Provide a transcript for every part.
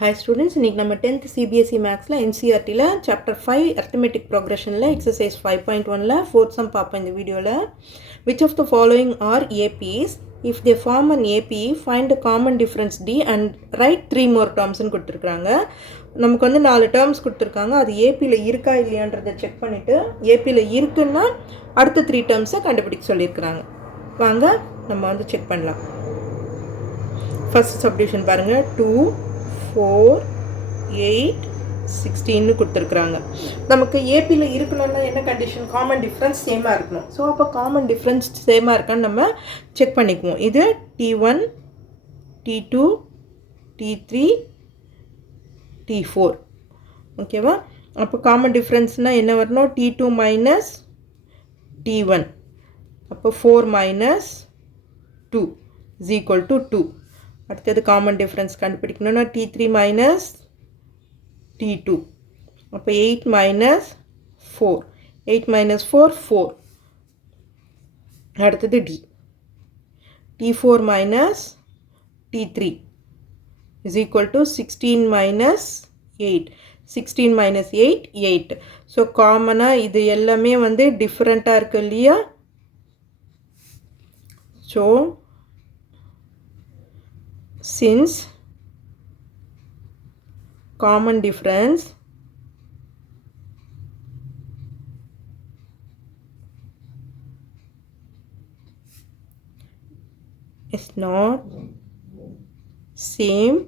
Hi students, இன்னைக்கு நம்ம 10th CBSE Mathsல NCERTல chapter 5 arithmetic progressionல exercise 5.1ல fourth sum பார்ப்போம் இந்த வீடியோல. Which of the following are APs? If they form an AP, find the common difference D and write 3 more terms னு கொடுத்திருக்காங்க. நமக்கு வந்து 4 terms கொடுத்திருக்காங்க. அது APல இருக்கா இல்லையான்றதை செக் பண்ணிட்டு APல இருக்குன்னா அடுத்த 3 terms கண்டுபிடிக்க சொல்லியிருக்காங்க. வாங்க நம்ம வந்து செக் பண்ணலாம். First subdivision பாருங்க 2 4 8 16 கொடுத்துருக்குறாங்க. நமக்கு ஏபியில் இருக்கணும்னா என்ன கண்டிஷன்? காமன் டிஃப்ரென்ஸ் சேமாக இருக்கணும். ஸோ அப்போ காமன் டிஃப்ரென்ஸ் சேமாக இருக்கான்னு நம்ம செக் பண்ணிக்குவோம். இது T1 T2 T3 T4 ஓகேவா? அப்போ காமன் டிஃப்ரென்ஸ்னால் என்ன வரணும்? T2 மைனஸ் T1 அப்போ 4 மைனஸ் 2 is equal to 2. அடுத்தது காமன் டிஃப்ரென்ஸ் கண்டுபிடிக்கணும்னா T3 மைனஸ் T2 அப்போ 8 மைனஸ் 4 8 மைனஸ் 4 4. அடுத்தது D T4 minus T3 is equal to 16 minus 8 16 minus 8 8. So காமனாக இது எல்லாமே வந்து டிஃப்ரெண்ட்டாக இருக்கு இல்லையா? So since common difference is not same,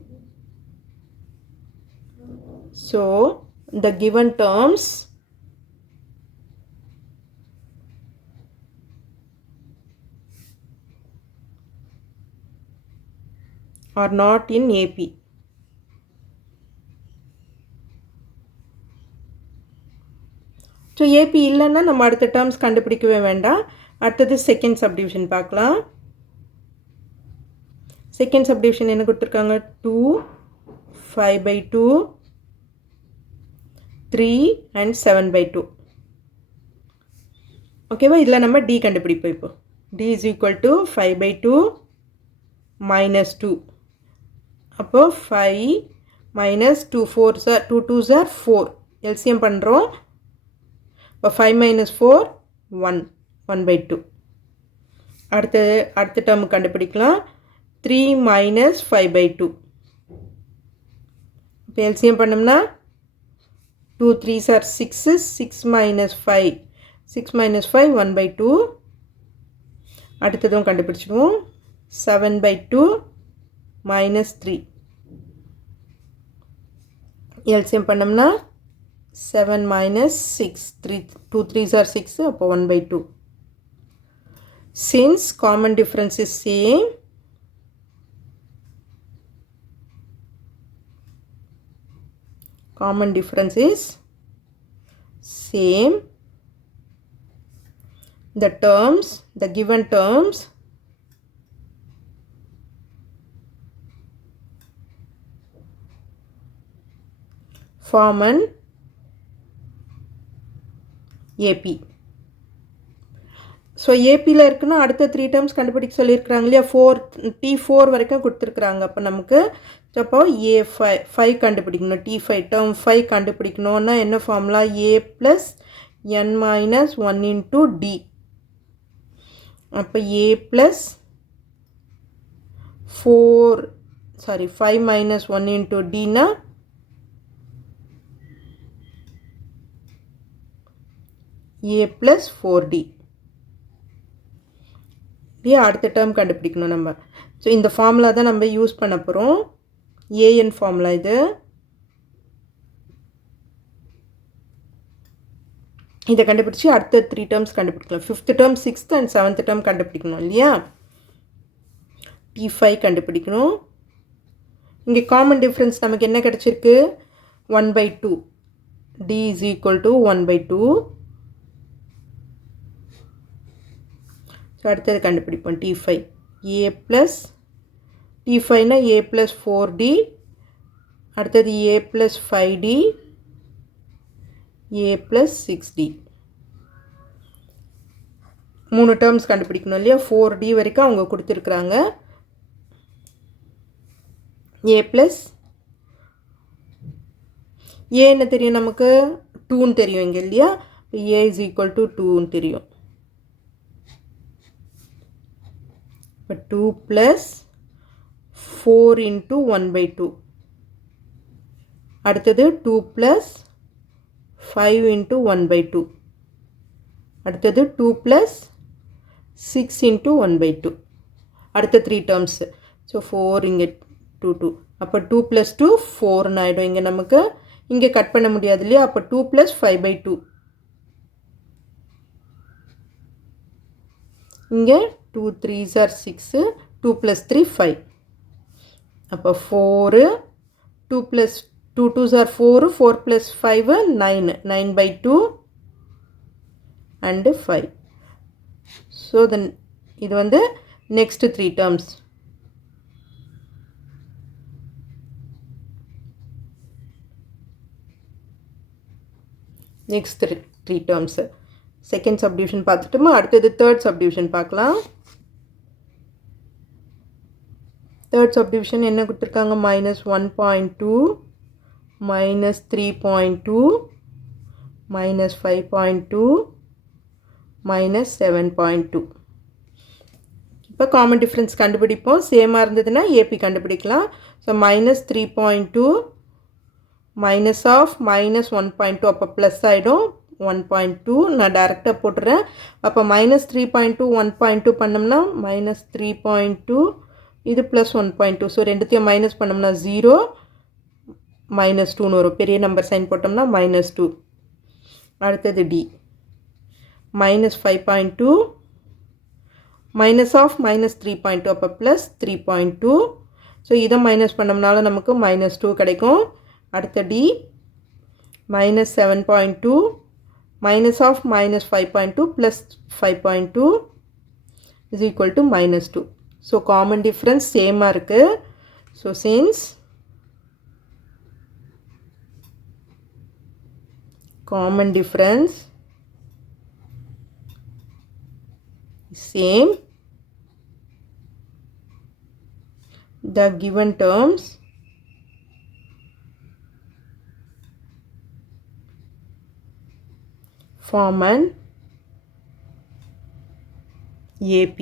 so the given terms are not in AP. So AP இல்லைன்னா நம்ம அடுத்த டேர்ம்ஸ் கண்டுபிடிக்கவே வேண்டாம். அடுத்தது செகண்ட் சப்டிவிஷன் பார்க்கலாம். செகண்ட் சப்டிவிஷன் என்ன கொடுத்துருக்காங்க? 2 5/2 3 and 7/2 ஓகேவா? இதில் நம்ம டி கண்டுபிடிப்போம். இப்போ d is equal to 5/2 minus 2 அப்போ 5 மைனஸ் 2 4 சார் 2 2 சார் 4 எல்சிஎம் பண்ணுறோம். இப்போ 5 மைனஸ் 4 1 1/2. அடுத்த டேர்ம் கண்டுபிடிக்கலாம். 3 மைனஸ் 5/2 இப்போ எல்சிஎம் பண்ணோம்னா 2 3 சார் 6 6 மைனஸ் 5 6 மைனஸ் 5 1/2. அடுத்ததும் கண்டுபிடிச்சிடுவோம். 7/2 மைனஸ் 3 எல்சிஎம் பண்ணோம்னா 7 minus 6 3 2 3s are 6 அப்போ 1/2. Since common difference is same, common difference is same, the terms, the given terms form an AP. So ஏபியில் இருக்குன்னா அடுத்த 3 டேர்ம்ஸ் கண்டுபிடிக்க சொல்லியிருக்கிறாங்க இல்லையா? T4 வரைக்கும் கொடுத்துருக்குறாங்க. அப்போ நமக்கு அப்போ A5 கண்டுபிடிக்கணும். T5 டேர்ம் 5 கண்டுபிடிக்கணும்னா என்ன formula? A plus n minus 1 into D. அப்போ A ப்ளஸ் 5 மைனஸ் 1 இன்ட்டு டினா A plus 4D. இது அடுத்த டேர்ம் கண்டுபிடிக்கணும் நம்ம. ஸோ இந்த ஃபார்முலா தான் நம்ம யூஸ் பண்ண போகிறோம். ஏஎன் ஃபார்முலா இது. இதை கண்டுபிடிச்சி அடுத்த 3 டேர்ம்ஸ் கண்டுபிடிக்கலாம். 5th term 6th and 7th term கண்டுபிடிக்கணும் இல்லையா? T5 கண்டுபிடிக்கணும். இங்கே காமன் டிஃப்ரென்ஸ் நமக்கு என்ன கிடச்சிருக்கு? 1/2. D is equal to 1/2. So அடுத்தது கண்டுபிடிப்போம். T5 A ப்ளஸ் T5னா A ப்ளஸ் 4D. அடுத்தது A plus 5D A plus 6D. 3 terms கண்டுபிடிக்கணும் இல்லையா? 4D வரைக்கும் அவங்க கொடுத்துருக்குறாங்க. A plus ஏ என்ன தெரியும் நமக்கு 2ன்னு தெரியும் இங்கே இல்லையா. ஏ இஸ் ஈக்குவல் டு 2ன்னு தெரியும். இப்போ 2 + 4 × 1/2. அடுத்தது 2 + 5 × 1/2. அடுத்தது 2 + 6 × 1/2. அடுத்த 3 டேர்ம்ஸ். ஸோ 4 இங்கே 2 2. அப்போ 2 + 2 4ன்னு ஆகிடும். இங்கே நமக்கு இங்கே கட் பண்ண முடியாது இல்லையா. அப்போ 2 + 5/2. இங்கே 2 3s are 6. 2 + 3 5. அப்போ 4 2 + 2 2s are 4. 4 + 5 9. 9/2 and 5. So then இது வந்து next 3 terms. next 3 terms. second subdivision பார்த்துட்டோமா. அடுத்தது third subdivision பார்க்கலாம். third subdivision என்ன கொடுத்துருக்காங்க? -1.2 -3.2 -5.2 -7.2. இப்போ காமன் டிஃப்ரென்ஸ் கண்டுபிடிப்போம். சேமாக இருந்ததுன்னா ஏபி கண்டுபிடிக்கலாம். ஸோ -3.2 மைனஸ் ஆஃப் -1.2 அப்போ ப்ளஸ் ஆகிடும். 1.2 நான் டேரெக்டாக போட்டுறேன். அப்போ -3.2 1.2 பண்ணோம்னா -3.2 இது ப்ளஸ் 1.2. ஸோ ரெண்டுத்தையும் மைனஸ் பண்ணோம்னா 0 -2ன்னு வரும். பெரிய நம்பர் சைன் போட்டோம்னா -2. அடுத்தது டி -5.2 மைனஸ் ஆஃப் -3.2 அப்போ ப்ளஸ் 3.2. ஸோ இதை மைனஸ் பண்ணோம்னால நமக்கு -2 கிடைக்கும். அடுத்த d -7.2 minus of -5.2 plus 5.2 is equal to -2. So common difference சேமாக இருக்குது. So since common difference same, the given terms form an AP.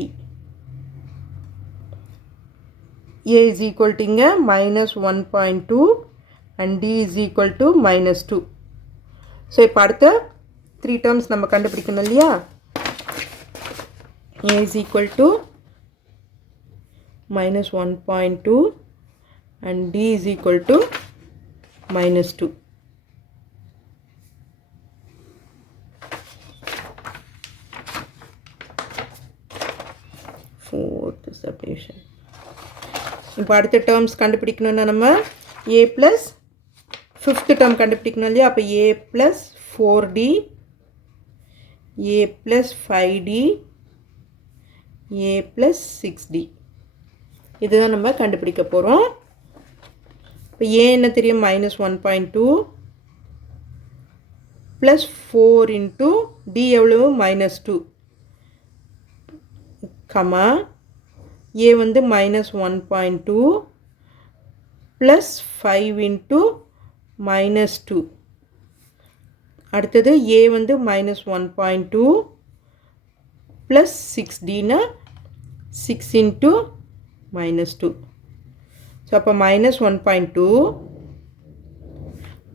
A is equal to இங்க -1.2 and D is equal to -2. So இப்போ அடுத்த 3 terms நம்ம கண்டுபிடிக்கணும் இல்லையா. A is equal to -1.2 and D is equal to -2. Fourth subdivision. இப்போ அடுத்த terms கண்டுபிடிக்கணும்னா நம்ம A + ஃபிஃப்த் டேர்ம் கண்டுபிடிக்கணும் இல்லையா. அப்போ A + 4D A + 5D A + 6D இதுதான் நம்ம கண்டுபிடிக்க போகிறோம். இப்போ A என்ன தெரியும்? -1.2 + 4 × D எவ்வளவு? -2 கமா A வந்து -1.2 + 5 × -2. அடுத்தது A வந்து -1.2 + 6Dனா 6 × -2. ஸோ அப்போ -1.2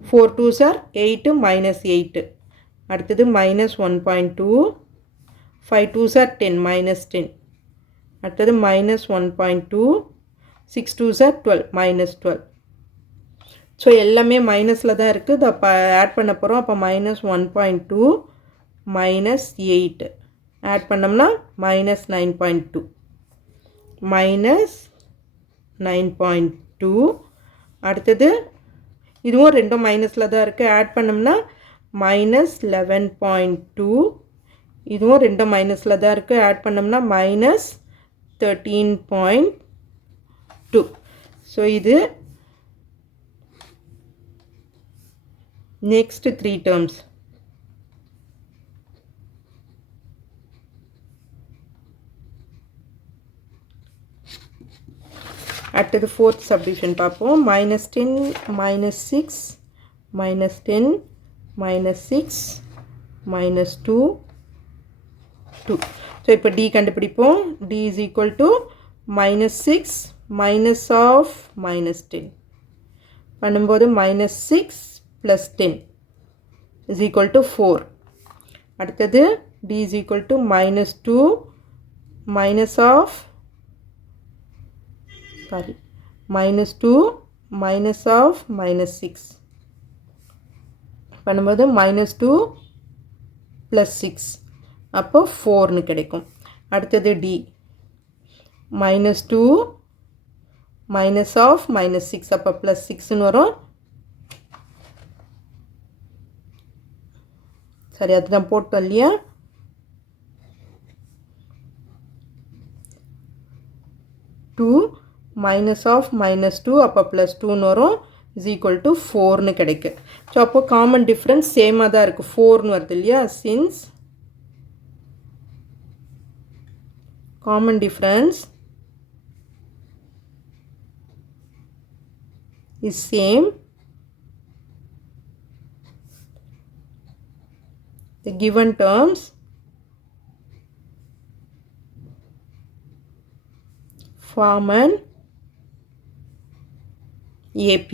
4 2s are 8 -8. அடுத்தது -1.2 5 2s are 10 -10. அடுத்தது -1.2 6 2s are 12 -12. ஸோ எல்லாமே மைனஸில் தான் இருக்குது. இதை அப்போ ஆட் பண்ண போகிறோம். அப்போ -1.2 -8 ஆட் பண்ணோம்னா -9.2 -9.2. அடுத்தது இதுவும் ரெண்டும் மைனஸில் தான் இருக்குது. ஆட் பண்ணோம்னா -11.2. இதுவும் ரெண்டும் மைனஸில் தான் இருக்குது. ஆட் பண்ணோம்னா -13.2. ஸோ இது next 3 terms. அடுத்தது fourth subdivision பார்ப்போம். -10 -6 minus 10 minus 6 minus 2 2. So இப்போ d கண்டுபிடிப்போம். d is equal to minus 6 minus of minus 10 பண்ணும்போது minus 6 plus 10 is equal to 4. அடுத்தது d is equal to minus 2 minus of minus 2 minus of minus 6 பண்ணும்போது minus 2 plus 6 அப்போ 4 னு கிடைக்கும். அடுத்தது d minus 2 minus of minus 6 அப்போ plus 6 னு வரும். சரி அதுதான் போட்டோம் இல்லையா. 2 minus of minus 2 அப்போ plus 2 னு வரும் is equal to 4 னு கிடைக்கு. ஸோ அப்போ காமன் டிஃப்ரென்ஸ் சேமாக தான் இருக்குது 4 னு வருது இல்லையா. Since common difference is same, the given terms form an AP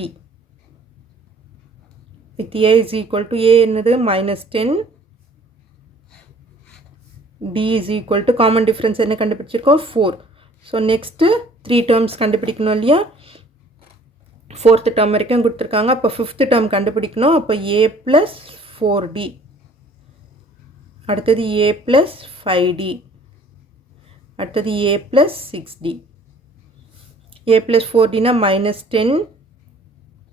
with A is equal to A என்னது minus 10, D is equal to common difference என்ன கண்டுபிடிச்சிருக்கோம் 4. So next 3 terms கண்டுபிடிக்கணும் இல்லையா. 4th term வரைக்கும் கொடுத்துருக்காங்க. அப்போ 5th term கண்டுபிடிக்கணும். அப்போ A plus 4D, அடுத்தது A plus 5D, அடுத்தது A plus 6D. A plus 4D னா minus 10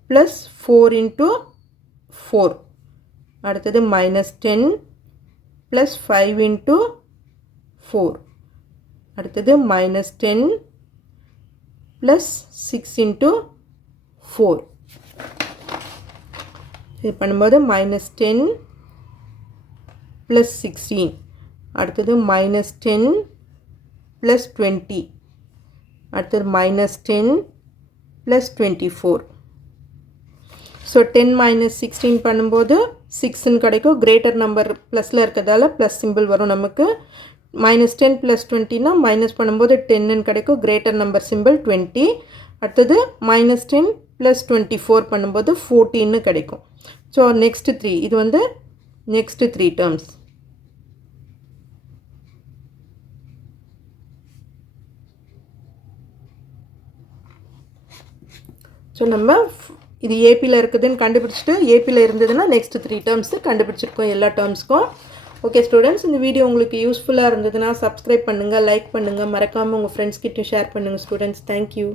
plus 4 into 4, அடுத்தது minus 10 plus 5 into 4, அடுத்தது minus 10 plus 6 into 4. இது பண்ணும்போது minus 10 plus 16, அடுத்தது minus 10 plus 20, அடுத்தது minus 10 plus 24. ஸோ 10 minus 16 பண்ணும்போது 6ன்னு கிடைக்கும். கிரேட்டர் நம்பர் ப்ளஸில் இருக்கிறதால ப்ளஸ் சிம்பிள் வரும் நமக்கு. minus 10 plus 20னா மைனஸ் பண்ணும்போது 10ன்னு கிடைக்கும். Greater number simple 20. அடுத்தது minus 10 plus 24 பண்ணும்போது 14ன்னு கிடைக்கும். ஸோ நெக்ஸ்ட் 3 இது வந்து நெக்ஸ்ட் 3 டேர்ம்ஸ். ஸோ நம்ம இது ஏபியில் இருக்குதுன்னு கண்டுபிடிச்சிட்டு ஏபியில் இருந்ததுன்னா நெக்ஸ்ட் 3 டேர்ம்ஸு கண்டுபிடிச்சிருக்கோம் எல்லா டேர்ம்ஸ்க்கும். ஓகே ஸ்டூடெண்ட்ஸ், இந்த வீடியோ உங்களுக்கு யூஸ்ஃபுல்லாக இருந்ததுன்னா சப்ஸ்கிரைப் பண்ணுங்கள், லைக் பண்ணுங்கள், மறக்காமல் உங்கள் ஃப்ரெண்ட்ஸ்கிட்ட ஷேர் பண்ணுங்கள் ஸ்டூடெண்ட்ஸ். தேங்க்யூ.